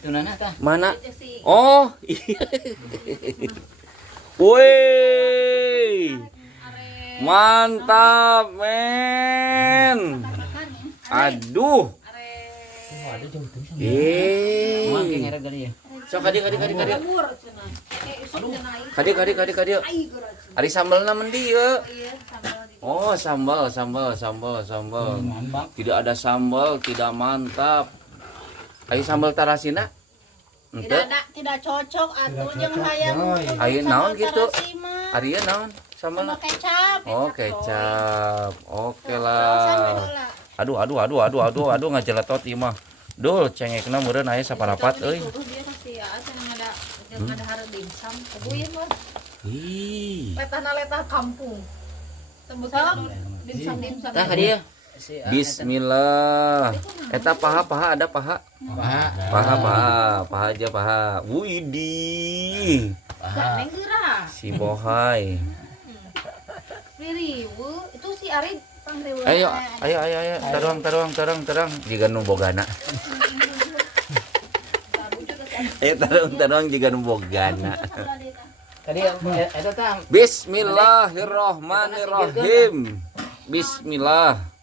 Itu nana tah. Mana? Oh, iya. Woi. Mantap, men. Aduh. Mangke ngerek tadi ya. So kadi. Kadi. Ari sambalna men dieu. Oh, sambal. Tidak ada sambal, tidak mantap. Ayo sambal tarasina. Tidak cocok atuh jeung hayang. Ayo naon gitu. Ari naon sambalna? Kecap. Oh, kecap. Oke lah. Aduh ngajeletot ieu mah. Dul cengekna meureun aya saparapat euy. Dia kasih ya, ada hareup dimsum. Kebuyeun mah. Ih. Letah kampung. Tembus dimsum. Tah ka dia. Bismillah. Eta paha ada paha. Paha aja paha. Widih. Neng geura. Si bohai. Ririwu itu si Ari pangriweuh. Ayo. Tarung. Jiga nu bogana. Tarung jiga nu bogana. Tadi eta tah. Bismillahirrahmanirrahim. Bismillah.